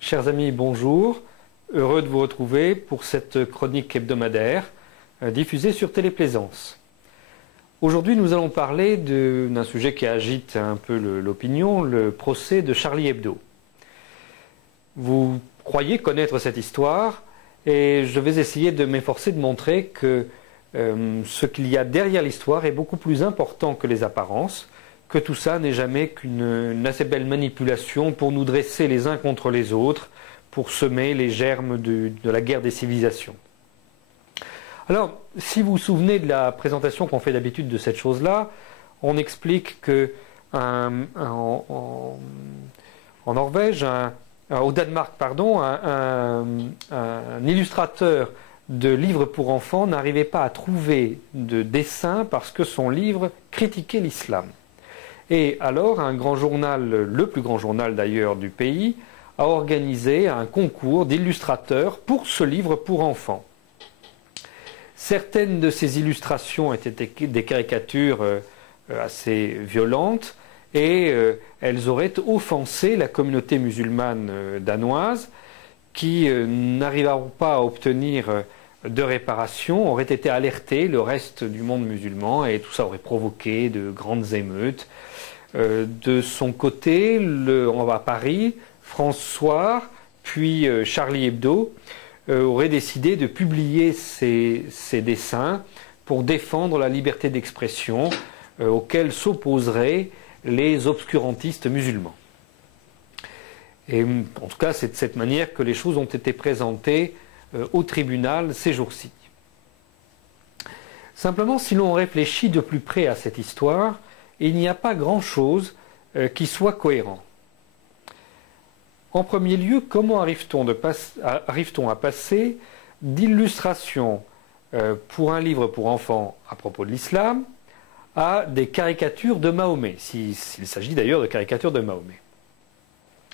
Chers amis, bonjour. Heureux de vous retrouver pour cette chronique hebdomadaire diffusée sur Téléplaisance. Aujourd'hui, nous allons parler d'un sujet qui agite un peu l'opinion, le procès de Charlie Hebdo. Vous croyez connaître cette histoire et je vais essayer de m'efforcer de montrer que ce qu'il y a derrière l'histoire est beaucoup plus important que les apparences, que tout ça n'est jamais qu'une assez belle manipulation pour nous dresser les uns contre les autres, pour semer les germes de la guerre des civilisations. Alors, si vous vous souvenez de la présentation qu'on fait d'habitude de cette chose-là, on explique que en Norvège, au Danemark, pardon, un illustrateur de livres pour enfants n'arrivait pas à trouver de dessin parce que son livre critiquait l'islam. Et alors, un grand journal, le plus grand journal d'ailleurs du pays, a organisé un concours d'illustrateurs pour ce livre pour enfants. Certaines de ces illustrations étaient des caricatures assez violentes et elles auraient offensé la communauté musulmane danoise qui, n'arrivant pas à obtenir de réparation, aurait été alerté le reste du monde musulman et tout ça aurait provoqué de grandes émeutes. De son côté, on va à Paris, François, puis Charlie Hebdo aurait décidé de publier ces dessins pour défendre la liberté d'expression auxquels s'opposeraient les obscurantistes musulmans. Et en tout cas, c'est de cette manière que les choses ont été présentées au tribunal ces jours-ci. Simplement, si l'on réfléchit de plus près à cette histoire, il n'y a pas grand-chose qui soit cohérent. En premier lieu, comment arrive-t-on à passer d'illustrations pour un livre pour enfants à propos de l'islam à des caricatures de Mahomet, s'il s'agit d'ailleurs de caricatures de Mahomet.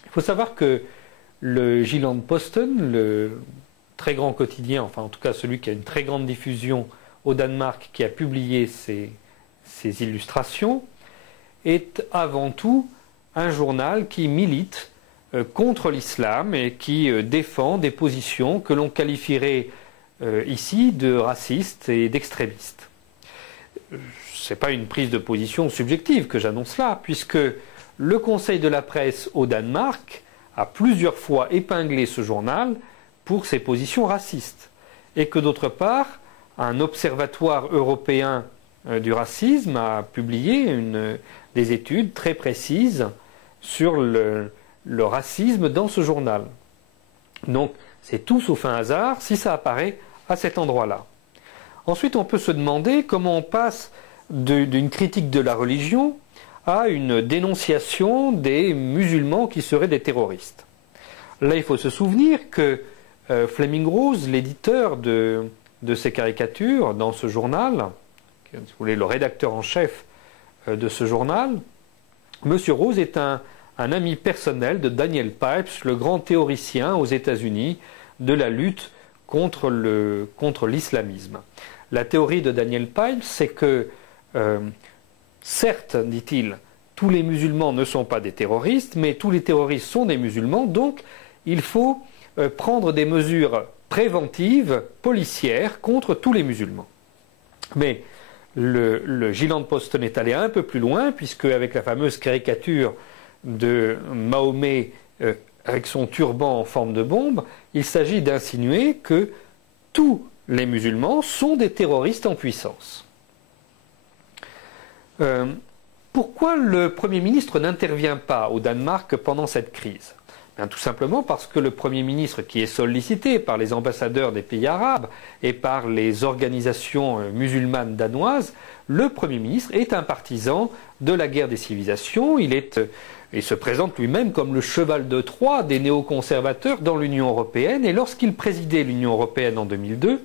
Il faut savoir que le Jyllands-Posten, le très grand quotidien, enfin en tout cas celui qui a une très grande diffusion au Danemark, qui a publié ces illustrations, est avant tout un journal qui milite contre l'islam et qui défend des positions que l'on qualifierait ici de racistes et d'extrémistes. Ce n'est pas une prise de position subjective que j'annonce là, puisque le Conseil de la presse au Danemark a plusieurs fois épinglé ce journal pour ses positions racistes, et que d'autre part, un observatoire européen du racisme a publié des études très précises sur le racisme dans ce journal. Donc c'est tout sauf un hasard si ça apparaît à cet endroit-là. Ensuite, on peut se demander comment on passe d'une critique de la religion à une dénonciation des musulmans qui seraient des terroristes. Là, il faut se souvenir que Flemming Rose, l'éditeur de ces caricatures dans ce journal, si vous voulez, le rédacteur en chef de ce journal, M. Rose est un ami personnel de Daniel Pipes, le grand théoricien aux États-Unis de la lutte contre l'islamisme. La théorie de Daniel Pipes, c'est que, certes, dit-il, tous les musulmans ne sont pas des terroristes, mais tous les terroristes sont des musulmans, donc il faut prendre des mesures préventives, policières, contre tous les musulmans. Mais le Jyllands-Posten est allé un peu plus loin, puisque avec la fameuse caricature de Mahomet avec son turban en forme de bombe, il s'agit d'insinuer que tous les musulmans sont des terroristes en puissance. Pourquoi le Premier ministre n'intervient pas au Danemark pendant cette crise ? Bien, tout simplement parce que le Premier ministre, qui est sollicité par les ambassadeurs des pays arabes et par les organisations musulmanes danoises, le Premier ministre est un partisan de la guerre des civilisations. Il se présente lui-même comme le cheval de Troie des néoconservateurs dans l'Union européenne. Et lorsqu'il présidait l'Union européenne en 2002,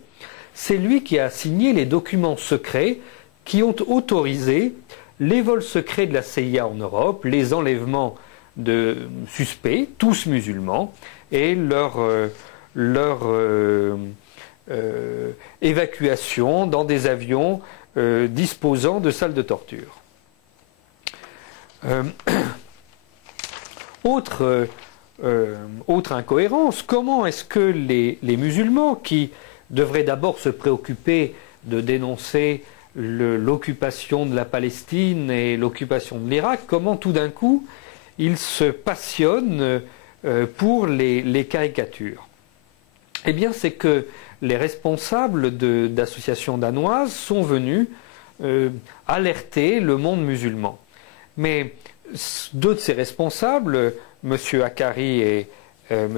c'est lui qui a signé les documents secrets qui ont autorisé les vols secrets de la CIA en Europe, les enlèvements de suspects, tous musulmans, et leur évacuation dans des avions disposant de salles de torture. Autre incohérence, comment est-ce que les musulmans, qui devraient d'abord se préoccuper de dénoncer l'occupation de la Palestine et l'occupation de l'Irak, comment tout d'un coup ils se passionnent pour les caricatures? Eh bien, c'est que les responsables d'associations danoises sont venus alerter le monde musulman. Mais deux de ces responsables, M. Akari et M.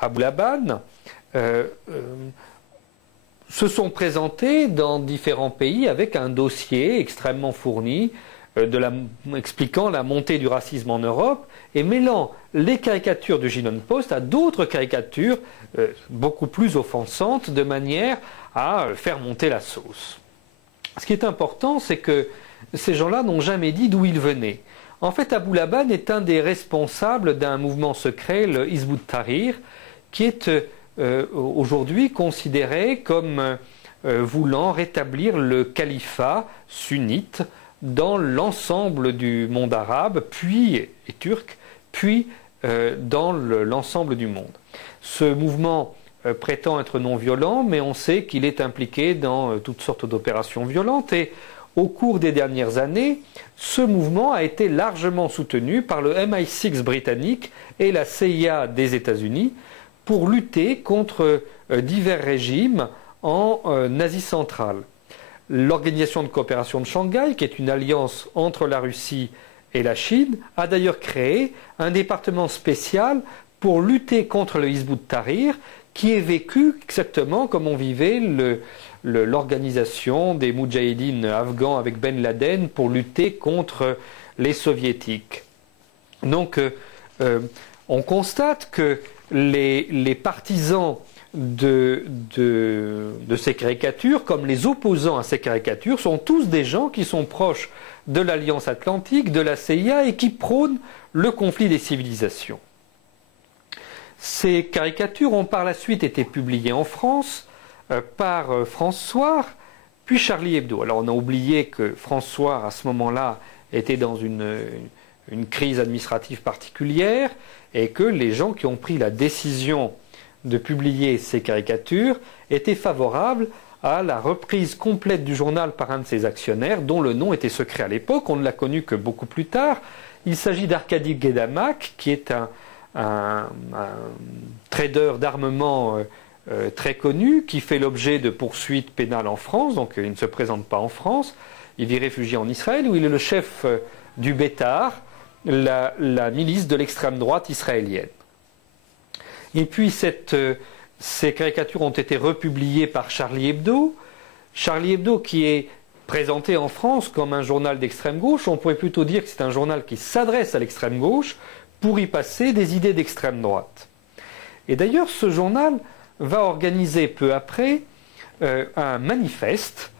Aboulaban, se sont présentés dans différents pays avec un dossier extrêmement fourni expliquant la montée du racisme en Europe et mêlant les caricatures du Jinon Post à d'autres caricatures beaucoup plus offensantes de manière à faire monter la sauce. Ce qui est important, c'est que ces gens-là n'ont jamais dit d'où ils venaient. En fait, Aboulaban est un des responsables d'un mouvement secret, le Hizb ut-Tahrir, qui est aujourd'hui considéré comme voulant rétablir le califat sunnite dans l'ensemble du monde arabe, et turc, puis dans l'ensemble du monde. Ce mouvement prétend être non violent, mais on sait qu'il est impliqué dans toutes sortes d'opérations violentes et au cours des dernières années, ce mouvement a été largement soutenu par le MI6 britannique et la CIA des États-Unis pour lutter contre divers régimes en Asie centrale. L'Organisation de coopération de Shanghai, qui est une alliance entre la Russie et la Chine, a d'ailleurs créé un département spécial pour lutter contre le Hizb ut-Tahrir, qui est vécu exactement comme on vivait l'organisation des Moudjahidines afghans avec Ben Laden pour lutter contre les soviétiques. Donc on constate que les partisans de ces caricatures, comme les opposants à ces caricatures, sont tous des gens qui sont proches de l'Alliance Atlantique, de la CIA et qui prônent le conflit des civilisations. Ces caricatures ont par la suite été publiées en France par France Soir, puis Charlie Hebdo. Alors on a oublié que France Soir, à ce moment-là, était dans une crise administrative particulière et que les gens qui ont pris la décision de publier ces caricatures étaient favorables à la reprise complète du journal par un de ses actionnaires, dont le nom était secret à l'époque. On ne l'a connu que beaucoup plus tard. Il s'agit d'Arkady Gaidamak, qui est un trader d'armement très connu, qui fait l'objet de poursuites pénales en France, donc il ne se présente pas en France. Il vit réfugié en Israël, où il est le chef du Bétar, la milice de l'extrême droite israélienne. Et puis ces caricatures ont été republiées par Charlie Hebdo. Charlie Hebdo qui est présenté en France comme un journal d'extrême gauche, on pourrait plutôt dire que c'est un journal qui s'adresse à l'extrême gauche pour y passer des idées d'extrême droite. Et d'ailleurs, ce journal va organiser peu après un manifeste,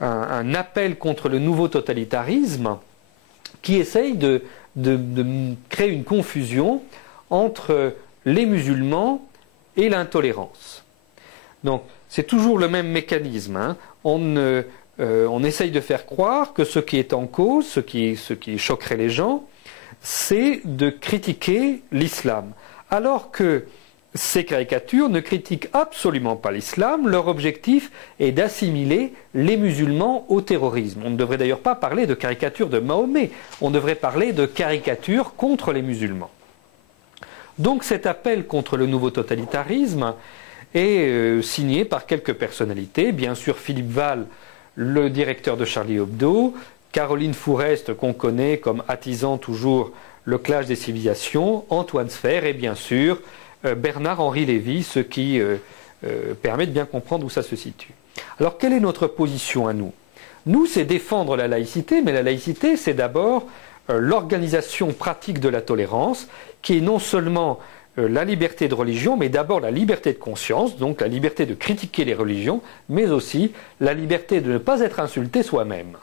un appel contre le nouveau totalitarisme qui essaye de créer une confusion entre les musulmans et l'intolérance. Donc, c'est toujours le même mécanisme, hein. On essaye de faire croire que ce qui est en cause, ce qui choquerait les gens, c'est de critiquer l'islam. Alors que ces caricatures ne critiquent absolument pas l'islam, leur objectif est d'assimiler les musulmans au terrorisme. On ne devrait d'ailleurs pas parler de caricature de Mahomet, on devrait parler de caricature contre les musulmans. Donc cet appel contre le nouveau totalitarisme est signé par quelques personnalités, bien sûr Philippe Val, le directeur de Charlie Hebdo, Caroline Fourest, qu'on connaît comme attisant toujours le clash des civilisations, Antoine Sfer et bien sûr Bernard-Henri Lévy, ce qui permet de bien comprendre où ça se situe. Alors quelle est notre position à nous? Nous, c'est défendre la laïcité, mais la laïcité, c'est d'abord l'organisation pratique de la tolérance, qui est non seulement la liberté de religion, mais d'abord la liberté de conscience, donc la liberté de critiquer les religions, mais aussi la liberté de ne pas être insulté soi-même.